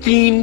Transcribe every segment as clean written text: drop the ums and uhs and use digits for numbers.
3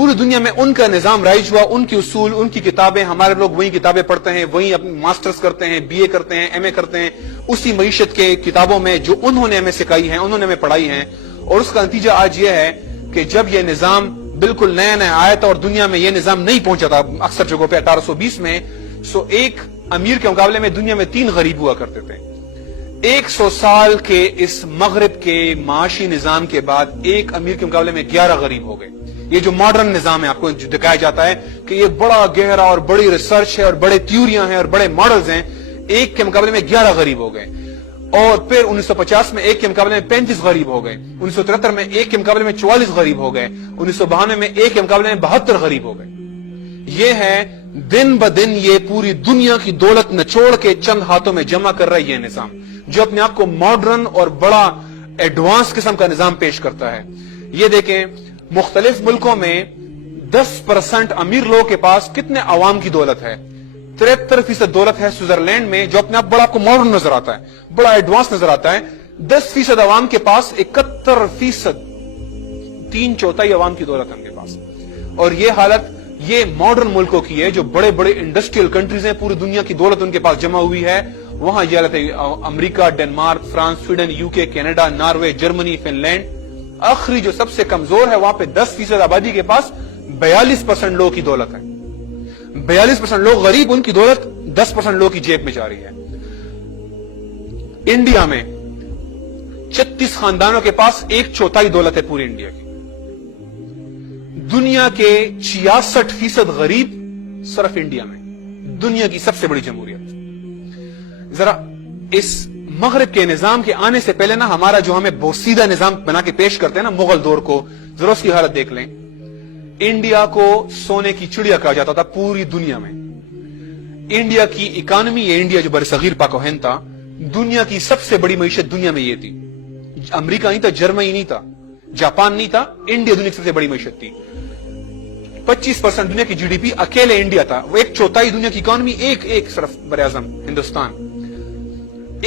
پوری دنیا میں ان کا نظام رائج ہوا, ان کے اصول, ان کی کتابیں, ہمارے لوگ وہی کتابیں پڑھتے ہیں, وہی اپنے ماسٹرز کرتے ہیں, بی اے کرتے ہیں, ایم اے کرتے ہیں, اسی معیشت کے کتابوں میں جو انہوں نے ہمیں سکھائی ہیں, انہوں نے ہمیں پڑھائی ہیں. اور اس کا نتیجہ آج یہ ہے کہ جب یہ نظام بالکل نیا نیا آیا تھا اور دنیا میں یہ نظام نہیں پہنچا تھا اکثر جگہوں پہ 1820 میں, سو ایک امیر کے مقابلے میں دنیا میں 3 غریب ہوا کرتے تھے. 100 سال کے اس مغرب کے معاشی نظام کے بعد ایک امیر کے مقابلے میں 11 غریب ہو گئے. یہ جو ماڈرن نظام ہے آپ کو دکھایا جاتا ہے کہ یہ بڑا گہرا اور بڑی ریسرچ ہے اور بڑے تھیوریاں ہیں اور بڑے ماڈلز ہیں, ایک کے مقابلے میں 11 غریب ہو گئے. اور پھر 1950 میں ایک کے مقابلے میں 35 غریب ہو گئے, 1973 میں ایک کے مقابلے میں 44 غریب ہو گئے, 1992 میں ایک کے مقابلے میں 72 غریب ہو گئے. یہ ہے دن بدن یہ پوری دنیا کی دولت نچوڑ کے چند ہاتھوں میں جمع کر رہا ہے یہ نظام, جو اپنے آپ کو ماڈرن اور بڑا ایڈوانس قسم کا نظام پیش کرتا ہے. یہ دیکھیں مختلف ملکوں میں 10% امیر لوگوں کے پاس کتنے عوام کی دولت ہے, 73% دولت ہے سوئٹزرلینڈ میں, جو اپنے آپ بڑا آپ کو ماڈرن نظر آتا ہے, بڑا ایڈوانس نظر آتا ہے. 10% عوام کے پاس 71%, 3/4 عوام کی دولت ہے ان کے پاس. اور یہ حالت یہ ماڈرن ملکوں کی ہے جو بڑے بڑے انڈسٹریل کنٹریز ہیں, پوری دنیا کی دولت ان کے پاس جمع ہوئی ہے. وہاں یہ حالت ہے امریکہ, Denmark, France, Sweden, UK, Canada, Norway, Germany, Finland. آخری جو سب سے کمزور ہے وہاں پہ 10% آبادی کے پاس 42% لوگوں کی دولت ہے. 42% لوگ غریب, ان کی دولت 10% لوگوں کی جیب میں جا رہی ہے. انڈیا میں 36 خاندانوں کے پاس 1/4 دولت ہے پوری انڈیا کی. دنیا کے 66% غریب صرف انڈیا میں, دنیا کی سب سے بڑی جمہوریت. ذرا اس مغرب کے نظام کے آنے سے پہلے نا ہمارا جو ہمیں بوسیدہ نظام بنا کے پیش کرتے ہیں نا مغل دور کو, ذرا اس کی حالت دیکھ لیں. انڈیا کو سونے کی چڑیا کہا جاتا تھا پوری دنیا میں. انڈیا کی اکانومی, یہ انڈیا جو برصغیر پاک و ہند تھا, دنیا کی سب سے بڑی معیشت دنیا میں یہ تھی. امریکہ نہیں تھا, جرمنی نہیں تھا, جاپان نہیں تھا, انڈیا دنیا کی سب سے بڑی معیشت تھی. 25% دنیا کی GDP اکیلے انڈیا تھا. وہ 1/4 دنیا کی اکانومی ایک صرف بر اعظم ہندوستان.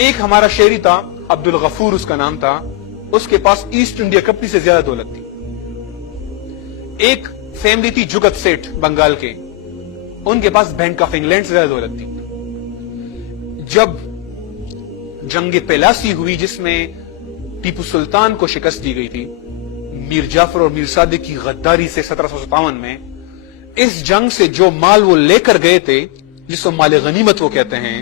ایک ہمارا شہری تھا عبد الغفور اس کا نام تھا, اس کے پاس ایسٹ انڈیا کمپنی سے زیادہ دولت تھی. ایک فیملی تھی جگت سیٹھ بنگال کے, ان کے پاس بینک آف انگلینڈ سے زیادہ دولت تھی. جب جنگ پیلاسی ہوئی جس میں ٹیپو سلطان کو شکست دی گئی تھی میر جعفر اور میر صادق کی غداری سے 1757 میں, اس جنگ سے جو مال وہ لے کر گئے تھے, جس کو مال غنیمت وہ کہتے ہیں,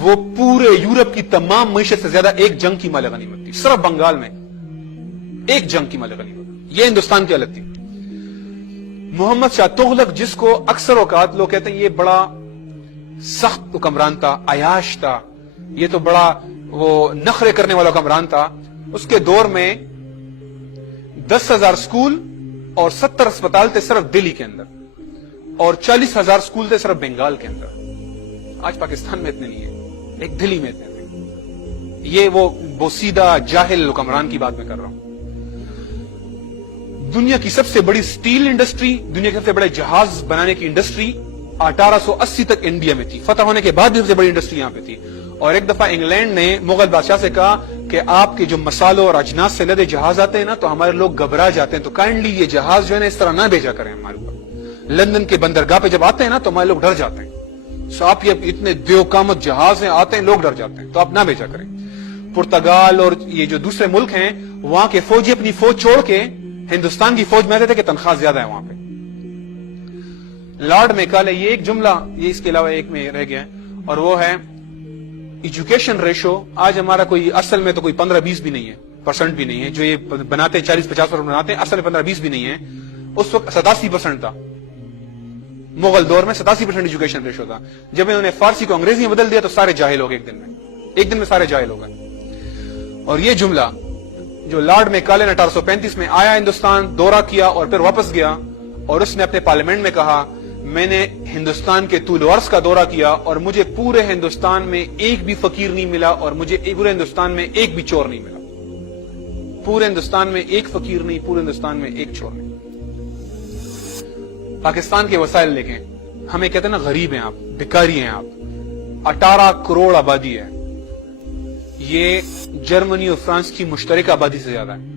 وہ پورے یورپ کی تمام معیشت سے زیادہ ایک جنگ کی مال غنیمت تھی. صرف بنگال میں ایک جنگ کی مال غنیمت. یہ ہندوستان کی حالت تھی. محمد شاہ تغلق, جس کو اکثر اوقات لوگ کہتے ہیں یہ بڑا سخت حکمران تھا, عیاش تھا, یہ تو بڑا وہ نخرے کرنے والا حکمران تھا, اس کے دور میں 10,000 سکول اور 70 اسپتال تھے صرف دلی کے اندر, اور 40,000 سکول تھے صرف بنگال کے اندر. آج پاکستان میں اتنے نہیں ہیں, ایک دلی میں اتنے تھے. یہ وہ بوسیدہ جاہل حکمران کی بات میں کر رہا ہوں. دنیا کی سب سے بڑی سٹیل انڈسٹری, دنیا کے سب سے بڑے جہاز بنانے کی انڈسٹری 1880 تک انڈیا میں تھی. فتح ہونے کے بعد بھی سب سے بڑی انڈسٹری یہاں پہ تھی. اور ایک دفعہ انگلینڈ نے مغل بادشاہ سے کہا کہ آپ کے جو مسالوں اور اجناس سے لدے جہاز آتے ہیں نا تو ہمارے لوگ گھبرا جاتے ہیں, تو کائنڈلی یہ جہاز جو ہے نا اس طرح نہ بھیجا کریں ہمارے اوپر. لندن کے بندرگاہ پہ جب آتے ہیں نا تو ہمارے لوگ ڈر جاتے ہیں. سو آپ یہ اتنے دیو قامت جہاز ہیں, آتے ہیں لوگ ڈر جاتے ہیں, تو آپ نہ بھیجا کریں. پرتگال اور یہ جو دوسرے ملک ہیں وہاں کے فوجی اپنی فوج چھوڑ کے ہندوستان کی فوج میں آتے تھے کہ تنخواہ زیادہ ہے وہاں پہ. لارڈ میکالے, یہ ایک جملہ یہ اس کے علاوہ ایک میں رہ گیا, اور وہ ہے ایجوکیشن ریشو. آج ہمارا کوئی اصل میں تو کوئی 15-20 بھی نہیں ہے, پرسنٹ بھی نہیں ہے, جو یہ بناتے ہیں 40-50% بناتے ہیں, اصل میں 15-20 بھی نہیں ہے. اس وقت 87% تھا. مغل دور میں 87% ایجوکیشن ریشو تھا. جب انہوں نے فارسی کو انگریزی میں بدل دیا تو سارے جاہل ہو گئے ایک دن میں سارے جاہل ہو گئے. اور یہ جملہ جو لارڈ میکالے نے 1835 میں آیا ہندوستان, دورہ کیا اور پھر واپس گیا, اور اس نے اپنے پارلیمنٹ میں کہا میں نے ہندوستان کے طول و عرض کا دورہ کیا اور مجھے پورے ہندوستان میں ایک بھی فقیر نہیں ملا, اور مجھے پورے ہندوستان میں ایک بھی چور نہیں ملا. پورے ہندوستان میں ایک فقیر نہیں, پورے ہندوستان میں ایک چور نہیں. پاکستان کے وسائل دیکھیں, ہمیں کہتے ہیں نا غریب ہیں آپ, بھکاری ہیں آپ. 18 کروڑ آبادی ہے, یہ جرمنی اور فرانس کی مشترکہ آبادی سے زیادہ ہے.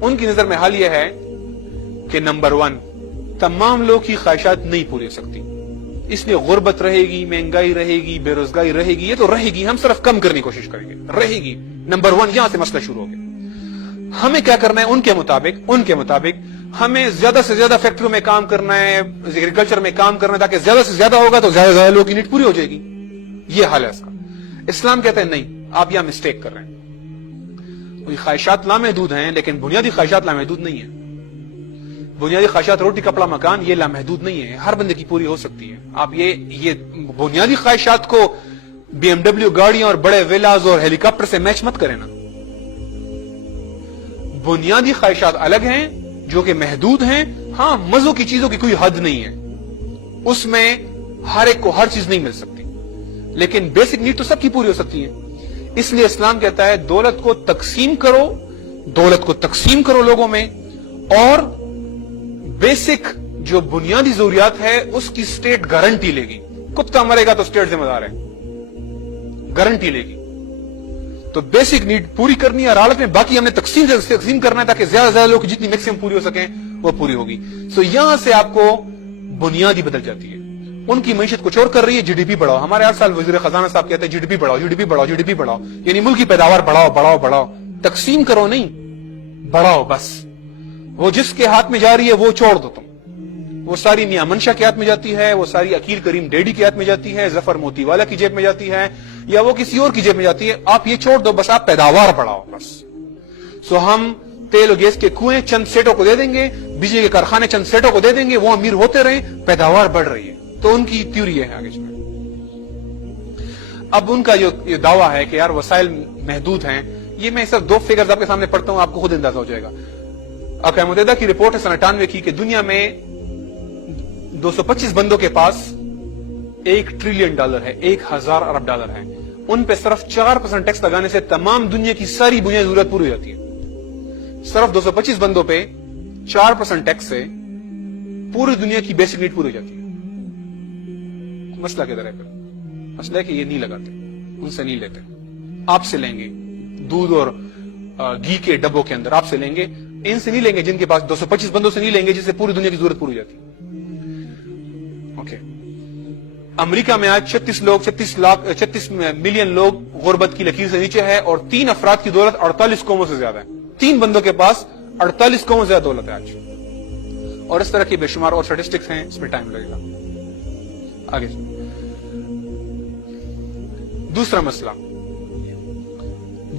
ان کی نظر میں حال یہ ہے کہ نمبر 1 تمام لوگ کی خواہشات نہیں پوری ہو سکتی، اس لیے غربت رہے گی، مہنگائی رہے گی، بے روزگاری رہے گی، یہ تو رہے گی، ہم صرف کم کرنے کی کوشش کریں گے، رہے گی۔ نمبر 1 یہاں سے مسئلہ شروع ہو گیا۔ ہمیں کیا کرنا ہے؟ ان کے مطابق ہمیں زیادہ سے زیادہ فیکٹریوں میں کام کرنا ہے، ایگریکلچر میں کام کرنا ہے، تاکہ زیادہ سے زیادہ ہوگا تو زیادہ سے زیادہ لوگوں کی نیڈ پوری ہو جائے گی۔ یہ حال ہے اس کا۔ اسلام کہتا ہے نہیں، آپ یہاں مسٹیک کر رہے ہیں۔ کوئی خواہشات لامحدود ہیں، لیکن بنیادی خواہشات لامحدود نہیں ہیں۔ بنیادی خواہشات روٹی کپڑا مکان یہ لامحدود نہیں ہے، ہر بندے کی پوری ہو سکتی ہے۔ آپ یہ بنیادی خواہشات کو بی ایم ڈبلیو گاڑیاں اور بڑے ویلاز اور ہیلی کاپٹر سے میچ مت کریں نا۔ بنیادی خواہشات الگ ہیں جو کہ محدود ہیں۔ ہاں، مزوں کی چیزوں کی کوئی حد نہیں ہے، اس میں ہر ایک کو ہر چیز نہیں مل سکتی، لیکن بیسک نیڈ تو سب کی پوری ہو سکتی ہے۔ اس لیے اسلام کہتا ہے دولت کو تقسیم کرو لوگوں میں، اور بیسک جو بنیادی ضروریات ہے اس کی اسٹیٹ گارنٹی لے گی۔ کتا مرے گا تو اسٹیٹ ذمہ دار ہے، گارنٹی لے گی۔ تو بیسک نیڈ پوری کرنی ہے، اور حالت میں باقی ہم نے تقسیم کرنا ہے تاکہ زیادہ سے زیادہ لوگ جتنی میکسیمم پوری ہو سکیں وہ پوری ہوگی۔ سو یہاں سے آپ کو بنیادی بدل جاتی ہے۔ ان کی معیشت کچھ اور کر رہی ہے، جی ڈی پی بڑھاؤ۔ ہمارے ہر سال وزیر خزانہ صاحب کہتے ہیں جی ڈی پی بڑھاؤ، جی ڈی پی بڑھاؤ، جی ڈی پی بڑھاؤ، یعنی ملک کی پیداوار بڑھاؤ۔ تقسیم کرو نہیں، بڑھاؤ بس۔ وہ جس کے ہاتھ میں جا رہی ہے وہ چھوڑ دو تم۔ وہ ساری میاں منشا کے ہاتھ میں جاتی ہے، وہ ساری عقیل کریم ڈیڈی کے ہاتھ میں جاتی ہے، ظفر موتی والا کی جیب میں جاتی ہے، یا وہ کسی اور کی جیب میں جاتی ہے۔ آپ یہ چھوڑ دو، بس آپ پیداوار بڑھاؤ بس۔ سو ہم تیل و گیس کے کنویں چند سیٹوں کو دے دیں گے، بجلی کے کارخانے چند سیٹوں کو دے دیں گے، وہ امیر ہوتے رہیں، پیداوار بڑھ رہی ہے۔ تو ان کی تھیوری ہے آگے چلیں۔ اب ان کا یہ دعویٰ ہے کہ یار وسائل محدود ہیں، یہ میں صرف 2 فگرز آپ کے سامنے پڑھتا ہوں، آپ کو خود اندازہ ہو جائے گا۔ اقوام متحدہ کی رپورٹ ہے سن 98 کی کہ دنیا میں 225 بندوں کے پاس $1 ٹریلین ہے، 1000 ارب ڈالر ہے۔ ان پہ صرف 4% ٹیکس لگانے سے تمام دنیا کی ساری بنیادی ضرورت پوری ہو جاتی ہے۔ صرف 225 بندوں پہ 4% ٹیکس سے پوری دنیا کی بیسک نیڈ پوری ہو جاتی ہے۔ مسئلہ کدھر ہے پھر؟ مسئلہ ہے کہ یہ نہیں لگاتے، ان سے نہیں لیتے، آپ سے لیں گے۔ دودھ اور گھی کے ڈبوں کے اندر آپ سے لیں گے، ان سے نہیں لیں گے جن کے پاس 225 بندوں سے نہیں لیں گے جس سے پوری دنیا کی ضرورت پوری ہو جاتی ہے۔ اوکے، امریکہ میں آج 36 ملین لوگ غربت کی لکیر سے نیچے ہے، اور 3 افراد کی دولت 48 قوموں سے زیادہ ہے۔ 3 بندوں کے پاس 48 قوموں سے زیادہ دولت ہے آج، اور اس طرح کی بے شمار اور سٹیٹسٹکس ہیں، اس میں ٹائم لگے گا۔ آگے دوسرا مسئلہ،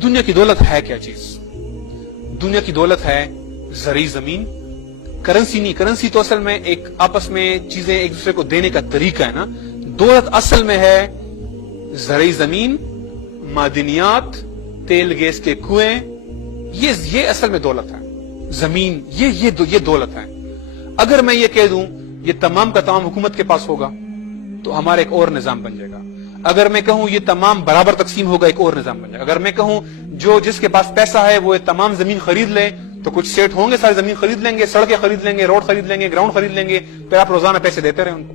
دنیا کی دولت ہے کیا چیز؟ دنیا کی دولت ہے زرعی زمین، کرنسی نہیں۔ کرنسی تو اصل میں ایک آپس میں چیزیں ایک دوسرے کو دینے کا طریقہ ہے نا۔ دولت اصل میں ہے زرعی زمین، معدنیات، تیل گیس کے کنویں، یہ اصل میں دولت ہے۔ زمین یہ دولت ہے۔ اگر میں یہ کہہ دوں یہ تمام کا تمام حکومت کے پاس ہوگا تو ہمارا ایک اور نظام بن جائے گا۔ اگر میں کہوں یہ تمام برابر تقسیم ہوگا، ایک اور نظام بن جائے گا۔ اگر میں کہوں جس کے پاس پیسہ ہے وہ تمام زمین خرید لے، تو کچھ سیٹ ہوں گے ساری زمین خرید لیں گے، سڑکیں خرید لیں گے، روڈ خرید لیں گے، گراؤنڈ خرید لیں گے، پھر آپ روزانہ پیسے دیتے رہیں ان کو۔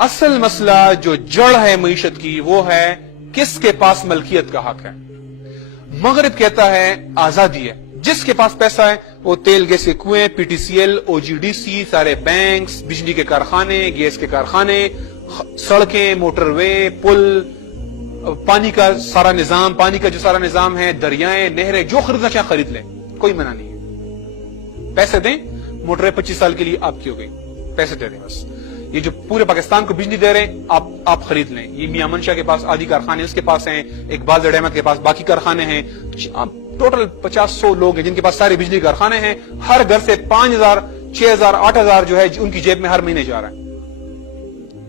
اصل مسئلہ جو جڑ ہے معیشت کی وہ ہے کس کے پاس ملکیت کا حق ہے۔ مغرب کہتا ہے آزادی ہے، جس کے پاس پیسہ ہے وہ تیل گیس کے کنویں، پی ٹی سی ایل، او جی ڈی سی، سارے بینکس، بجلی کے کارخانے، گیس کے کارخانے، سڑکیں، موٹر وے، پل، پانی کا سارا نظام، پانی کا جو سارا نظام ہے، دریائیں، نہریں، جو خریدنا چاہے خرید لیں، کوئی منع نہیں ہے۔ پیسے دیں، موٹریں 25 سال کے لیے آپ کی ہو گئی، پیسے دے دیں بس۔ یہ جو پورے پاکستان کو بجلی دے رہے ہیں آپ خرید لیں۔ یہ میاں منشا کے پاس آدھی کارخانے اس کے پاس ہیں، اقبال زیڈ احمد کے پاس باقی کارخانے ہیں، ٹوٹل 50-100 لوگ ہیں جن کے پاس سارے بجلی کارخانے ہیں۔ ہر گھر سے 5000 6000 8000 جو ہے ان کی جیب میں ہر مہینے جا رہا ہے۔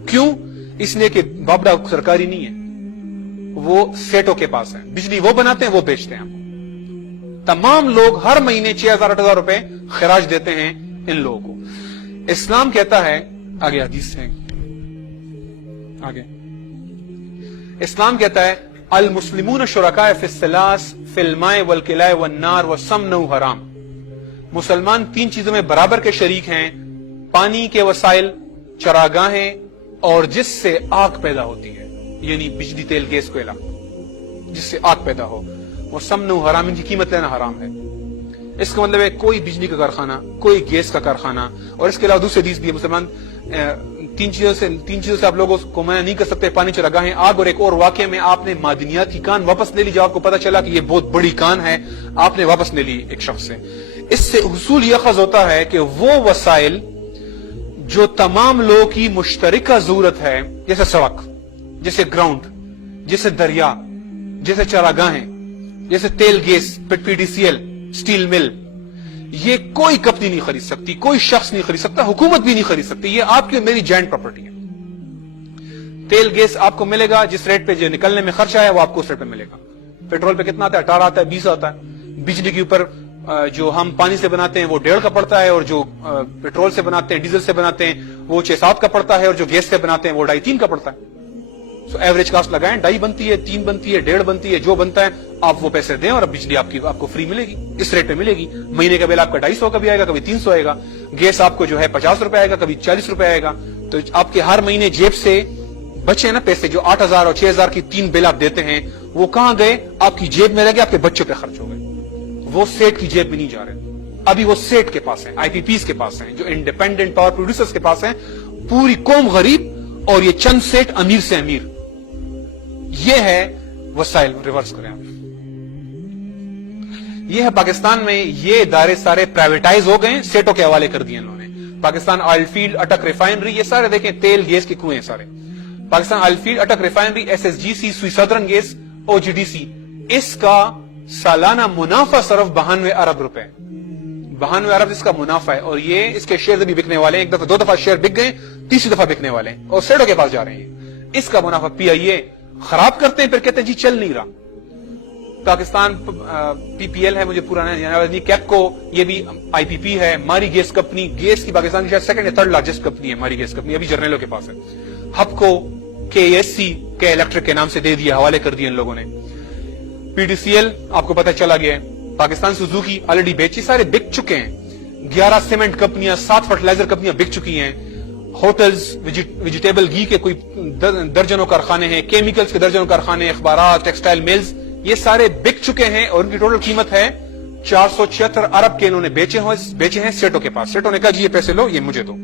کیوں؟ اس لیے کہ بابڑا سرکاری نہیں ہے، وہ سیٹوں کے پاس ہے، بجلی وہ بناتے ہیں، وہ بیچتے ہیں۔ تمام لوگ ہر مہینے 6000 8000 روپے خراج دیتے ہیں ان لوگوں کو۔ اسلام کہتا ہے، آگے حدیث ہے، آگے اسلام کہتا ہے المسلمون شرکاء فی الثلاث فی الماء والکلاء والنار والسمن حرام۔ مسلمان 3 چیزوں میں برابر کے شریک ہیں، پانی کے وسائل، چراگاہیں، اور جس سے آگ پیدا ہوتی ہے، یعنی بجلی، تیل، گیس، کوئلہ، جس سے آگ پیدا ہو۔ وہ سمن حرام، ان کی قیمت لینا حرام ہے۔ اس کا مطلب ہے کوئی بجلی کا کارخانہ، کوئی گیس کا کارخانہ، اور اس کے علاوہ دوسری حدیث بھی ہے، مسلمان تین چیزوں سے آپ لوگوں کو منع نہیں کر سکتے، پانی چلا گاہیں، آگ، اور ایک اور واقعے میں آپ نے معدنیات کی کان واپس لے لی جب آپ کو پتا چلا کہ یہ بہت بڑی کان ہے، آپ نے واپس لے لی ایک شخص سے۔ اس سے حصول یہ اخذ ہوتا ہے کہ وہ وسائل جو تمام لوگوں کی مشترکہ ضرورت ہے، جیسے سڑک، جیسے گراؤنڈ، جیسے دریا، جیسے چراگاہیں، جیسے تیل گیس، P D C L, steel mill, یہ کوئی کمپنی نہیں خرید سکتی، کوئی شخص نہیں خرید سکتا، حکومت بھی نہیں خرید سکتی، یہ آپ کی میری جوائنٹ پراپرٹی ہے۔ تیل گیس آپ کو ملے گا جس ریٹ پہ جو نکلنے میں خرچہ ہے وہ آپ کو اس ریٹ پہ ملے گا۔ پیٹرول پہ کتنا آتا ہے؟ 18 آتا ہے، 20 آتا ہے۔ بجلی کے اوپر جو ہم پانی سے بناتے ہیں وہ 1.5 کا پڑتا ہے، اور جو پیٹرول سے بناتے ہیں، ڈیزل سے بناتے ہیں، وہ 6-7 کا پڑتا ہے، اور جو گیس سے بناتے ہیں وہ 2.5-3 کا پڑتا ہے۔ سو ایوریج کاسٹ لگائیں، 2.5 بنتی ہے، 3 بنتی ہے، 1.5 بنتی ہے، جو بنتا ہے آپ وہ پیسے دیں اور اب بجلی آپ کو فری ملے گی، اس ریٹ پہ ملے گی۔ مہینے کا بل آپ کا 250 کا بھی آئے گا، کبھی 300 آئے گا۔ گیس آپ کو جو ہے 50 روپے آئے گا، کبھی 40 روپے آئے گا۔ تو آپ کے ہر مہینے جیب سے بچے نا پیسے، جو 8,000 اور 6,000 کی 3 بل آپ دیتے ہیں، وہ کہاں گئے؟ آپ کی جیب میں رہ گئے، آپ کے بچوں پہ خرچ ہو گئے، وہ سیٹ کی جیب میں نہیں جا رہے۔ ابھی وہ سیٹ کے پاس ہیں، آئی پی پیز کے پاس ہیں، جو انڈیپینڈنٹ پاور پروڈیوسرز کے پاس ہیں۔ پوری قوم غریب اور یہ چند سیٹ امیر سے امیر۔ یہ ہے وسائل، ریورس کریں آپ۔ یہ ہے پاکستان میں، یہ ادارے سارے پرائیویٹائز ہو گئے، سیٹوں کے حوالے کر دیے انہوں نے۔ پاکستان آئل فیلڈ، اٹک ریفائنری، یہ سارے دیکھیں تیل گیس کے کنویں سارے۔ پاکستان آئل فیلڈ، اٹک ریفائنری، ایس ایس جی سی، سوئی سدرن گیس، او جی ڈی سی، اس کا سالانہ منافع صرف 92 ارب روپے، 92 ارب اس کا منافع ہے، اور یہ اس کے شیئر بھی بکنے والے ہیں، ایک دفعہ 2 دفعہ شیئر بک گئے، تیسری دفعہ بکنے والے ہیں، اور سیٹوں کے پاس جا رہے ہیں۔ اس کا منافع پی آئی اے خراب کرتے ہیں، پھر کہتے ہیں جی چل نہیں رہا۔ پاکستان پی پی ایل ہے، مجھے پورا نہیں، کیپکو، یہ بھی آئی پی پی ہے، ماری گیس کمپنی، گیس کی پاکستان کی شاید 2nd یا 3rd لارجسٹ کمپنی ہے ماری گیس کمپنی، ابھی جرنیلوں کے پاس ہے۔ ہب کو کے ایس سی کے الیکٹرک کے نام سے دے دیا، حوالے کر دیے ان لوگوں نے۔ پی ڈی سی ایل آپ کو پتہ چلا گیا ہے، پاکستان سوزوکی آلریڈی بیچی، سارے بک چکے ہیں۔ 11 سیمنٹ کمپنیاں، 7 فرٹیلائزر کمپنیاں بک چکی ہیں۔ ہوٹلز، ویجیٹیبل گھی کے کوئی درجنوں کارخانے ہیں، کیمیکلز کے درجنوں کارخانے، اخبارات، ٹیکسٹائل ملز، یہ سارے بک چکے ہیں، اور ان کی ٹوٹل قیمت ہے 476 ارب کے انہوں نے بیچے ہیں سیٹوں کے پاس۔ سیٹوں نے کہا جی یہ پیسے لو، یہ مجھے دو۔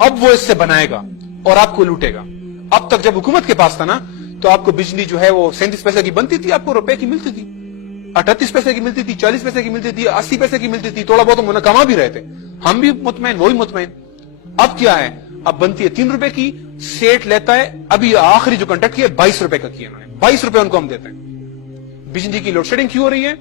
اب وہ اس سے بنائے گا اور آپ کو لوٹے گا۔ اب تک جب حکومت کے پاس تھا نا، تو آپ کو بجلی جو ہے وہ 37 پیسے کی بنتی تھی، آپ کو روپے کی ملتی تھی، 38 پیسے کی ملتی تھی، 40 پیسے کی ملتی تھی، 80 پیسے کی ملتی تھی، تھوڑا بہت کما بھی رہے تھے، ہم بھی مطمئن، وہی مطمئن۔ اب کیا ہے؟ اب بنتی ہے 3 روپے کی، سیٹ لیتا ہے، ابھی آخری جو کنٹیکٹ کیا 22 روپے کا کیا انہوں نے، 22 روپے ان کو ہم دیتے ہیں۔ بجلی کی لوڈ شیڈنگ کیوں ہو رہی ہے؟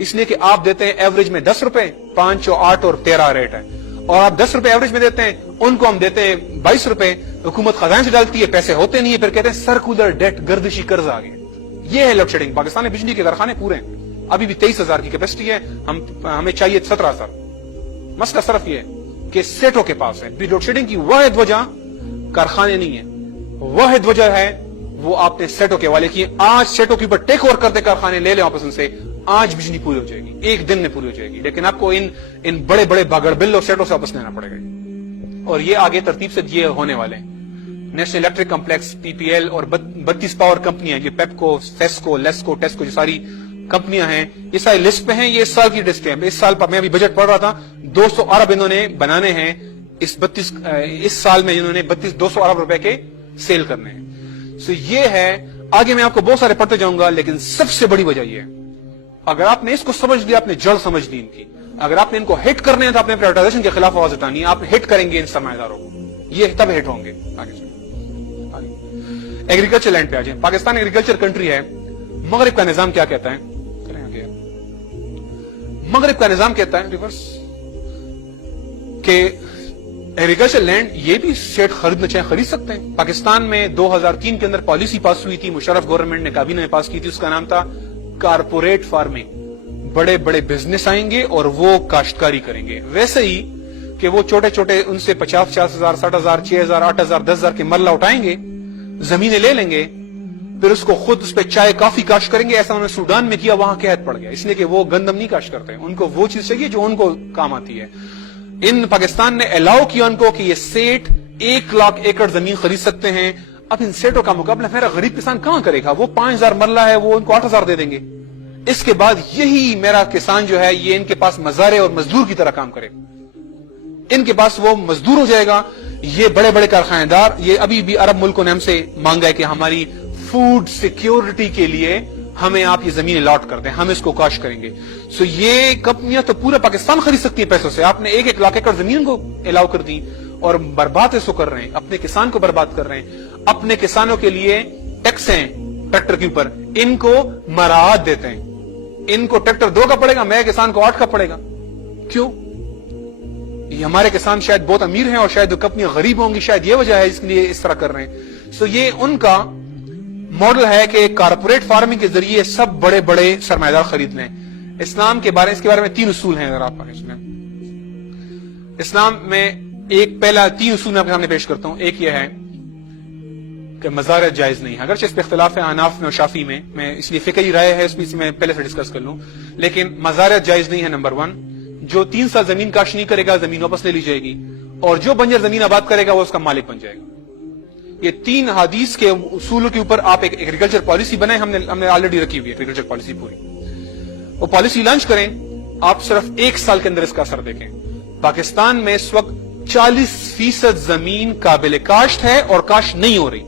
اس لیے کہ آپ دیتے ہیں ایوریج میں 10 روپے، 5 اور 8 اور 13 ریٹ ہے، اور آپ 10 روپے ایوریج میں دیتے ہیں، ان کو ہم دیتے ہیں 22 روپے، حکومت خزانے سے ڈالتی ہے، پیسے ہوتے نہیں ہے، پھر کہتے ہیں سرکولر ڈیٹ، گردشی قرض آ گیا۔ یہ ہے لوڈ شیڈنگ۔ پاکستان میں بجلی کے کارخانے پورے ہیں، ابھی بھی 23,000 کی کیپیسٹی ہے، ہمیں چاہیے 17,000۔ مسئلہ صرف یہ ہے کہ سیٹوں کے پاس ہے۔ لوڈ شیڈنگ کی واحد وجہ کارخانے نہیں ہے، واحد وجہ ہے وہ آپ نے سیٹوں کے حوالے کیے۔ آج سیٹوں کے اوپر ٹیک اوور کرتے کارخانے، لے لیں واپس ان سے، آج بجلی پوری ہو جائے گی، ایک دن میں پوری ہو جائے گی، لیکن آپ کو ان بڑے بڑے باگڑ بل اور سیٹوں سے واپس لینا پڑے گا، اور یہ آگے ترتیب سے یہ ہونے والے ہیں۔ نیشنل الیکٹرک کمپلیکس، پی پی ایل اور 32 پاور کمپنیاں، یہ پیپکو، فیسکو، لیسکو، ٹیسکو، جو ساری کمپنیاں ہیں، یہ ساری لسٹ پہ ہیں، یہ اس سال کی لسٹ ہے۔ اس سال میں ابھی بجٹ پڑھ رہا تھا، 200 ارب انہوں نے بنانے ہیں اس سال میں، انہوں نے 200 ارب روپے کے سیل کرنے ہیں۔ سو یہ ہے، آگے میں آپ کو بہت سارے پڑھتے جاؤں گا، لیکن سب سے بڑی وجہ یہ ہے، اگر آپ نے اس کو سمجھ لیا، آپ نے جڑ سمجھ لی ان کی، اگر آپ نے ان کو ہٹ کرنے ہیں تو آپ نے پرائیویٹائزیشن کے خلاف آواز اٹھانی ہے، آپ ہٹ کریں گے ان سرمایہ داروں کو، یہ تب ہٹ ہوں گے۔ آگے ایگریکلچر لینڈ پہ آ جائیں۔ پاکستان ایگریکلچر کنٹری ہے۔ مغرب کا نظام کیا کہتا ہے؟ مغرب کا نظام کہتا ہے ریورس، کہ ایگریکلچر لینڈ یہ بھی سیٹ خریدنا چاہیں خرید سکتے ہیں۔ پاکستان میں 2003 کے اندر پالیسی پاس ہوئی تھی، مشرف گورنمنٹ نے، کابینہ نے پاس کی تھی، اس کا نام تھا کارپوریٹ فارمنگ۔ بڑے بڑے بزنس آئیں گے اور وہ کاشتکاری کریں گے، ویسے ہی کہ وہ چھوٹے چھوٹے ان سے 50,000 ہزار 60,000 6,000 8,000 10,000 کے مرلہ اٹھائیں گے، زمینیں لے لیں گے، پھر اس کو خود اس پہ چائے کافی کاشت کریں گے۔ ایسا انہوں نے سوڈان میں کیا، وہاں قحط پڑ گیا، اس لیے کہ وہ گندم نہیں کاشت کرتے، ان کو وہ چیز چاہیے جو ان کو کام آتی ہے۔ ان پاکستان نے الاؤ کیا ان کو کہ یہ سیٹ 1 لاکھ ایکڑ زمین خرید سکتے ہیں۔ اب ان سیٹوں کا مقابلہ میرا غریب کسان کہاں کرے گا؟ وہ 5,000 مرلہ ہے، وہ ان کو 8,000 دے دیں گے، اس کے بعد یہی میرا کسان جو ہے یہ ان کے پاس مزارع اور مزدور کی طرح کام کرے گا. ان کے پاس وہ مزدور ہو جائے گا. یہ بڑے بڑے کارخانے دار, یہ ابھی بھی عرب ملکوں نے ہم سے مانگا ہے کہ ہماری فوڈ سیکیورٹی کے لیے ہمیں آپ یہ زمین الاٹ کر دیں, ہم اس کو کاشت کریں گے. سو یہ کمپنیاں تو پورا پاکستان خرید سکتی ہیں پیسوں سے. آپ نے 1-1 لاکھ ایکڑ زمین کو الاؤ کر دی اور برباد اس کو کر رہے ہیں, اپنے کسان کو برباد کر رہے ہیں. اپنے کسانوں کے لیے ٹیکس ہیں ٹریکٹر کے اوپر, ان کو مراعات دیتے ہیں. ان کو ٹریکٹر 2 کا پڑے گا, میں کسان کو 8 کا پڑے گا. کیوں؟ یہ ہمارے کسان شاید بہت امیر ہیں اور شاید وہ کمپنیاں غریب ہوں گی, شاید یہ وجہ ہے اس لیے اس طرح کر رہے ہیں. سو یہ ان کا ماڈل ہے کہ کارپوریٹ فارمنگ کے ذریعے سب بڑے بڑے سرمایہ دار خرید لیں. اسلام کے بارے میں 3 اصول ہیں. اگر آپ اسلام میں ایک پہلا 3 اصول میں آپ کے سامنے پیش کرتا ہوں. ایک یہ ہے کہ مزارع جائز نہیں ہے, اگرچہ اس پہ اختلاف ہے حناف میں اور شافعی میں اس لیے فقہی رائے ہے, اس میں پہلے سے ڈسکس کر لوں. لیکن مزارع جائز نہیں ہے. نمبر 1, جو 3 سال زمین کاشت نہیں کرے گا زمین واپس لے لی جائے گی, اور جو بنجر زمین آباد کرے گا وہ اس کا مالک بن جائے گا. یہ 3 حدیث کے اصولوں کے اوپر آپ ایک ایگریکلچر پالیسی بنائیں. ہم نے آلریڈی رکھی ہوئی ہے ایگریکلچر پالیسی پوری. وہ پالیسی لانچ کریں. آپ صرف 1 سال کے اندر اس کا اثر دیکھیں. پاکستان میں اس وقت 40% زمین قابل کاشت ہے اور کاشت نہیں ہو رہی.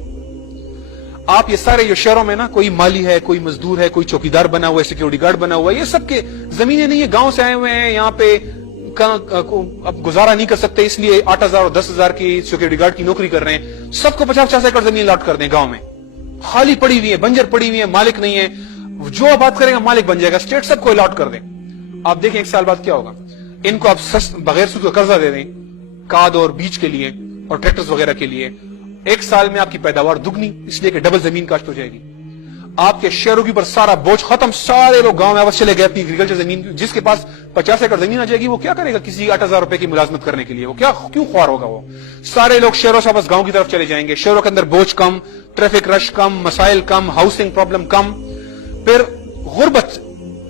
آپ یہ سارے شہروں میں نا, کوئی مالی ہے, کوئی مزدور ہے, کوئی چوکیدار بنا ہوا ہے, سیکیورٹی گارڈ بنا ہوا ہے, یہ سب کے زمینیں نہیں ہے, گاؤں سے آئے ہوئے ہیں یہاں پہ, اب گزارا نہیں کر سکتے اس لیے 8,000 اور 10,000 کی سیکیورٹی گارڈ کی نوکری کر رہے ہیں. سب کو 50-50 ایکڑ زمین الاٹ کر دیں گاؤں میں, خالی پڑی ہوئی ہے, بنجر پڑی ہوئی ہے, مالک نہیں ہے. جو آباد کرے گا مالک بن جائے گا. اسٹیٹ سب کو الاٹ کر دیں. آپ دیکھیں 1 سال بعد کیا ہوگا. ان کو آپ بغیر سود کا قرضہ دے دیں کھاد اور بیج کے لیے اور ٹریکٹرز وغیرہ کے لیے. 1 سال میں آپ کی پیداوار دگنی, اس لیے کہ ڈبل زمین کاشت ہو جائے گی. آپ کے شہروں کے اوپر سارا بوجھ ختم. سارے لوگ گاؤں میں واپس چلے گئے اپنی ایگریکلچر زمین. جس کے پاس 50 ایکڑ زمین آ جائے گی وہ کیا کرے گا کسی 8,000 روپے کی ملازمت کرنے کے لیے؟ وہ کیوں خوار ہوگا؟ وہ سارے لوگ شہروں سے واپس گاؤں کی طرف چلے جائیں گے. شہروں کے اندر بوجھ کم, ٹریفک رش کم, مسائل کم, ہاؤسنگ پرابلم کم. پھر غربت,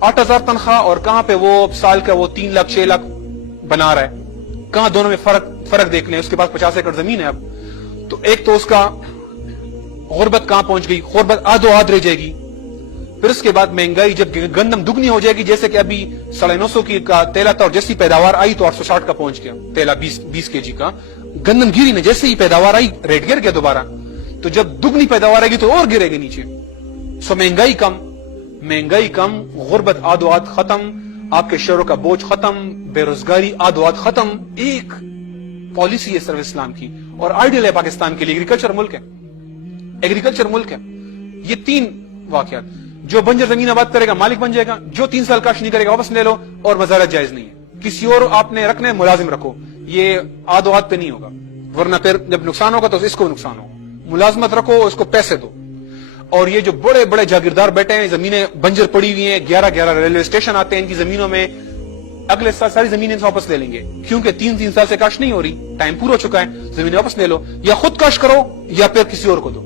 8,000 تنخواہ اور کہاں پہ وہ سال کا وہ 3 لاکھ 6 لاکھ بنا رہا ہے. کہاں دونوں میں فرق دیکھ لیں. اس کے پاس 50 ایکڑ زمین ہے اب تو ایک تو اس کا غربت کہاں پہنچ گئی, غربت آدھو آدھ رہ جائے گی. پھر اس کے بعد مہنگائی, جب گندم دگنی ہو جائے گی, جیسے کہ ابھی 950 کی کا تیلا تھا اور جیسی پیداوار آئی تو 860 کا پہنچ گیا تیلا. 20 کے جی کا گندم گری نہیں, جیسے ہی پیداوار آئی ریٹ گر گیا دوبارہ. تو جب دگنی پیداوار آئے گی تو اور گرے گی نیچے. سو مہنگائی کم, غربت آدھو آدھ ختم, آپ کے شہروں کا بوجھ ختم, بے روزگاری آدھو آدھ ختم. ایک پالیسی ہے صرف اسلام کی اور آئیڈیل ہے پاکستان کے لیے. ایگریکلچر ملک ہے. یہ 3 واقعات, جو بنجر زمین آباد کرے گا مالک بن جائے گا, جو 3 سال کاشت نہیں کرے گا واپس لے لو, اور مزارع جائز نہیں ہے. کسی اور آپ نے رکھنا ہے ملازم رکھو, یہ آدھو آدھ پہ نہیں ہوگا, ورنہ پھر جب نقصان ہوگا تو اس کو نقصان ہوگا. ملازمت رکھو, اس کو پیسے دو. اور یہ جو بڑے بڑے جاگیردار بیٹھے ہیں, زمینیں بنجر پڑی ہوئی ہیں, 11 ریلوے اسٹیشن آتے ہیں ان کی زمینوں میں, اگلے سال ساری زمینیں واپس لے لیں گے کیونکہ 3 سال سے کاشت نہیں ہو رہی, ٹائم پورا ہو چکا ہے, زمینیں واپس لے لو, یا خود کاشت کرو یا پھر کسی اور کو دو.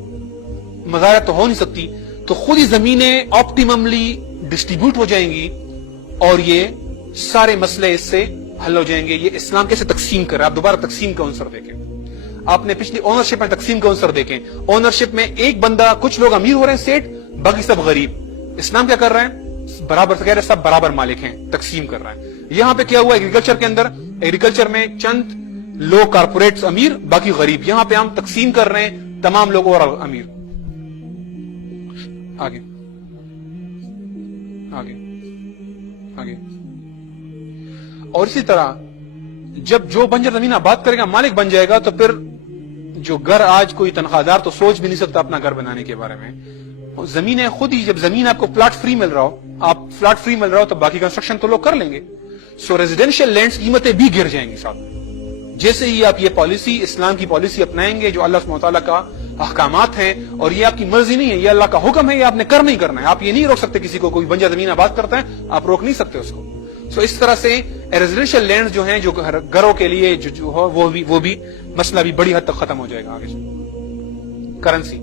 مزارع تو ہو نہیں سکتی, تو خود ہی زمینیں آپٹیمملی ڈسٹریبیوٹ ہو جائیں گی اور یہ سارے مسئلے اس سے حل ہو جائیں گے. یہ اسلام کیسے تقسیم کر رہا ہے, آپ دوبارہ تقسیم کا عنصر دیکھیں. آپ نے پچھلی اونرشپ میں تقسیم کا عنصر دیکھیں. اونرشپ میں ایک بندہ, کچھ لوگ امیر ہو رہے ہیں سیٹ, باقی سب غریب. اسلام کیا کر رہا ہے؟ برابر سے کہہ رہے سب برابر مالک ہیں, تقسیم کر رہا ہے. یہاں پہ کیا ہوا ایگریکلچر کے اندر, ایگریکلچر میں چند لوگ کارپوریٹس امیر, باقی غریب. یہاں پہ ہم تقسیم کر رہے ہیں تمام لوگ اور امیر. آگے آگے آگے. اور اسی طرح جب جو بنجر زمین آباد کرے گا مالک بن جائے گا, تو پھر جو گھر آج کوئی تنخواہ دار تو سوچ بھی نہیں سکتا اپنا گھر بنانے کے بارے میں, زمینیں خود ہی, جب زمین آپ کو پلاٹ فری مل رہا ہو تو باقی کنسٹرکشن تو لوگ کر لیں گے. سو ریزیڈینشیل لینڈز قیمتیں بھی گر جائیں گی ساتھ میں. جیسے ہی آپ یہ پالیسی, اسلام کی پالیسی اپنائیں گے, جو اللہ سبحانہ وتعالیٰ کا احکامات ہیں, اور یہ آپ کی مرضی نہیں ہے, یہ اللہ کا حکم ہے, یہ آپ نے نہیں کرنا ہے. آپ یہ نہیں روک سکتے کسی کو, کوئی بنجر زمین آباد کرتا ہے آپ روک نہیں سکتے اس کو. سو اس طرح سے ریزیڈینشیل لینڈز جو ہیں, جو گھروں کے لیے جو وہ بھی مسئلہ بھی بڑی حد تک ختم ہو جائے گا. آگے کرنسی